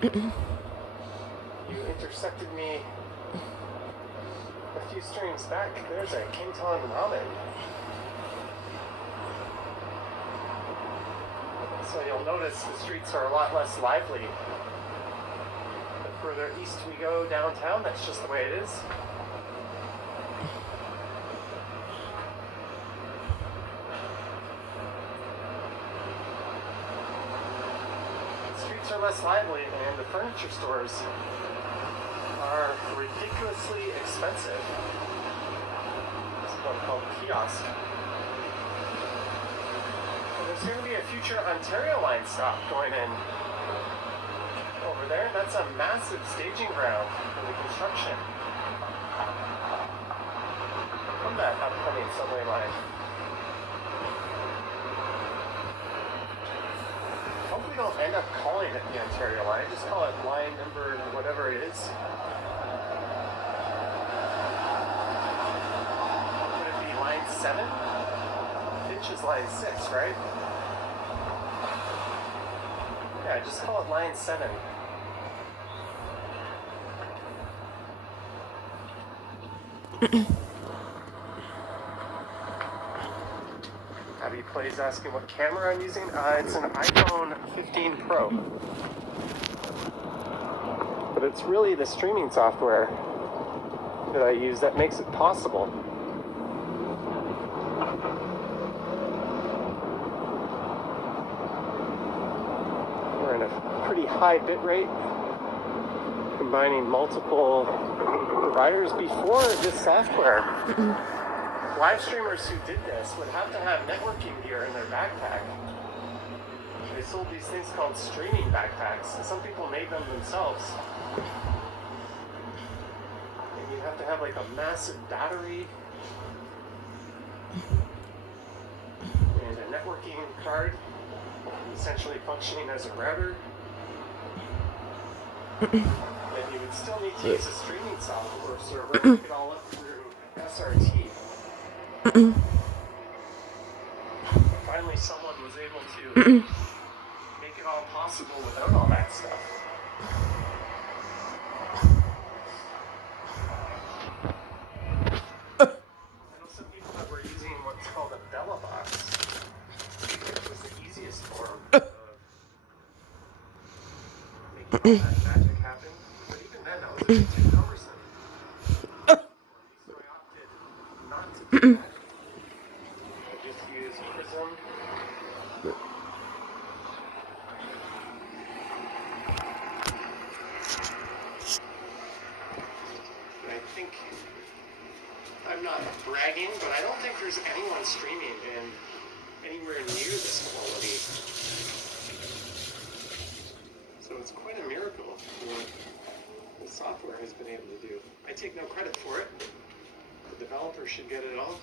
You intercepted me a few streams back. There's a Kinton ramen. So you'll notice the streets are a lot less lively. The further east we go downtown, that's just the way it is. Are less lively, and the furniture stores are ridiculously expensive. This is one called Kiosk. And there's going to be a future Ontario line stop going in over there. That's a massive staging ground for the construction from that upcoming subway line. Don't end up calling it the Ontario line, just call it line number whatever it is. Would it be line 7? Finch is line 6, right? Yeah, just call it line 7. Abby plays asking what camera I'm using. It's an iPhone 15 Pro. But it's really the streaming software that I use that makes it possible. We're in a pretty high bit rate, combining multiple providers. Before this software, live streamers who did this would have to have networking gear in their backpack. They sold these things called streaming backpacks, and some people made them themselves. And you have to have like a massive battery and a networking card, essentially functioning as a router. And you would still need to use a streaming software server to hook it all up through SRT. Finally, someone was able to make it all possible without all that stuff. I know some people that were using what's called a Bella box, which was the easiest form of making all that magic happen. But even then, that was a bit too cumbersome. So I opted not to do that. I'm not bragging, but I don't think there's anyone streaming in anywhere near this quality. So it's quite a miracle what the software has been able to do. I take no credit for it. The developer should get it all.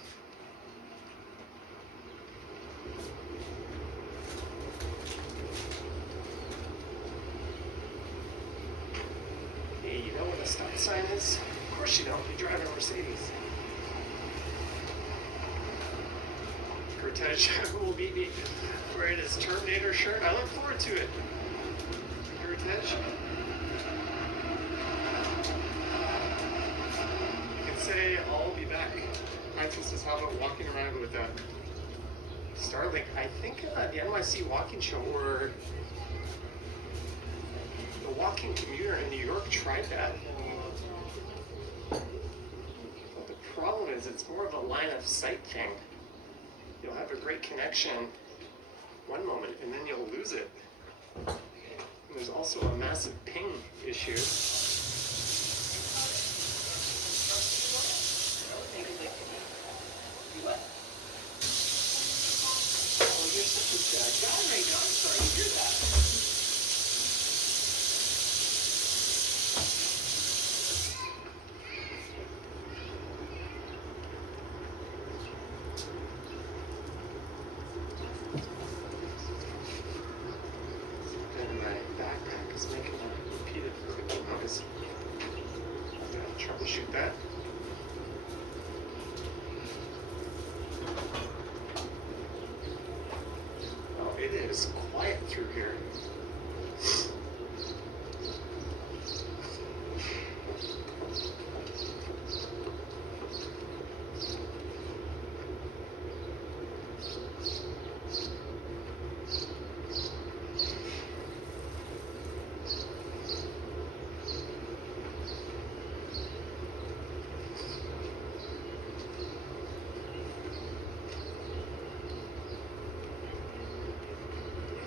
Hey, you know what a stop sign is? Of course you don't. You drive a Mercedes. Cortege will beat me wearing his Terminator shirt. I look forward to it. Cortege. You can say, I'll be back. Francis is how about walking around with a Starlink. I think the NYC walking show or the walking commuter in New York tried that. But the problem is it's more of a line of sight thing. You'll have a great connection one moment and then you'll lose it. And there's also a massive ping issue. What? Oh, you're such a guy right now. I'm sorry to hear that. And my backpack is making a repeated noise.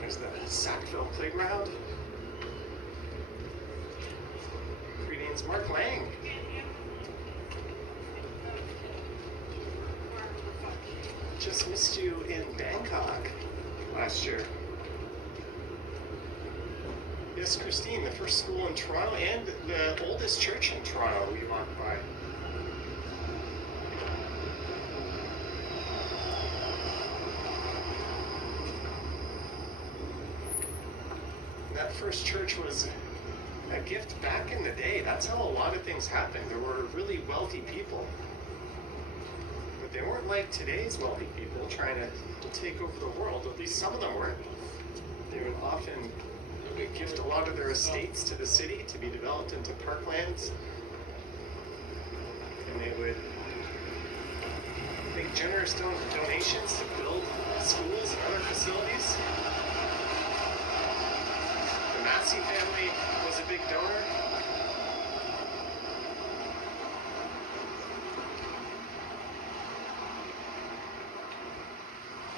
There's the Sackville Playground. Greetings, Mark Lang. Just missed you in Bangkok last year. Yes, Christine, the first school in Toronto and the oldest church in Toronto we walked by. That first church was a gift back in the day. That's how a lot of things happened. There were really wealthy people. But they weren't like today's wealthy people trying to take over the world. At least some of them weren't. They would often gift a lot of their estates to the city to be developed into parklands. And they would make generous donations to build schools and other facilities. The Massey family was a big donor.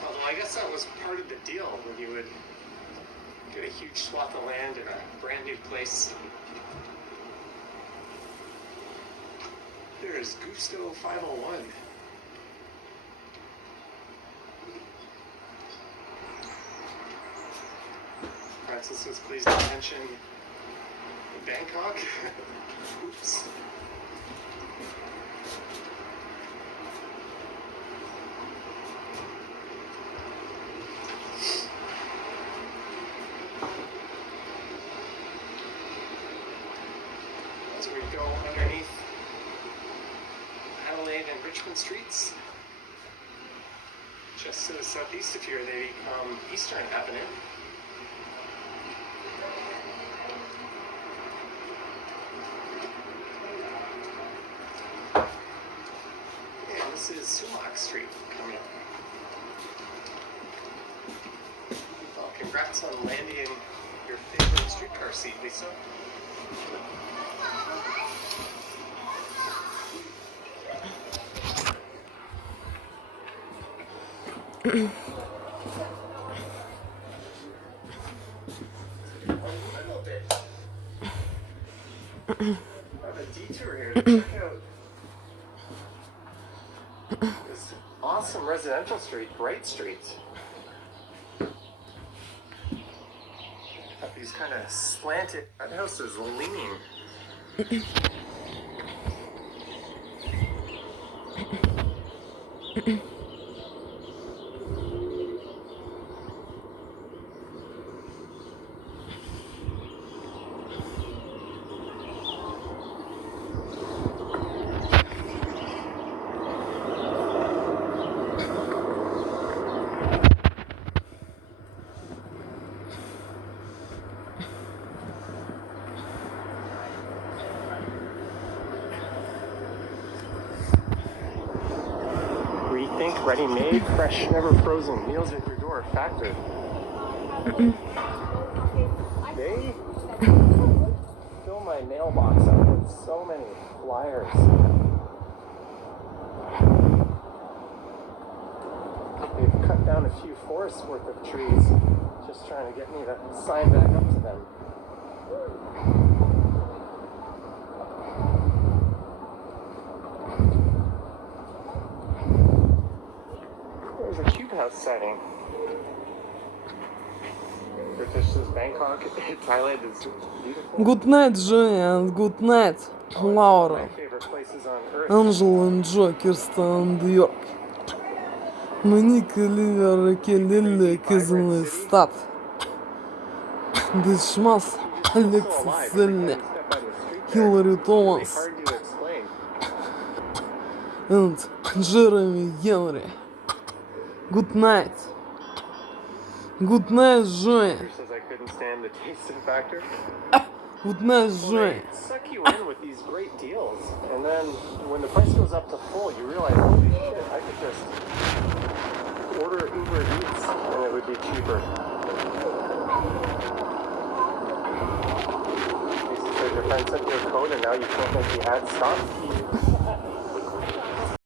Although I guess that was part of the deal when you would get a huge swath of land in a brand new place. There's Gusto 501. Francis was pleased to mention Bangkok. Oops. As we go underneath Adelaide and Richmond streets, just to the southeast of here, they become Eastern Avenue. And this is Sumac Street coming up. Well, congrats on landing your favorite streetcar seat, Lisa. A little bit of a detour here to check out this awesome residential street, Bright Street. Got these kind of slanted houses leaning. Rethink ready-made, fresh, never frozen meals at your door. Factor. They fill my mailbox up with so many flyers. They've cut down a few forests worth of trees, just trying to get me to sign back up to them. There's a cube house sighting. British says Bangkok, Thailand is beautiful. Good night, Giant. Good night, Laura. My favorite places on earth. Angela, Джо, Кирстен, Йорк. Моника, Ливер, Келлилли, Кизенли, Стат. Дишмас, Алексис Селли, Хиллари Томас, Hard to explain. and Jeremy Henry. Good night. Good night, Joy. Who says I couldn't stand the taste of Factor? Good night, Well, Joy. they suck you in with these great deals, and then when the price goes up to full, you realize, holy shit, I could just order Uber Eats and it would be cheaper. Basically, your friend sent you a code and now you can't make the ad stop.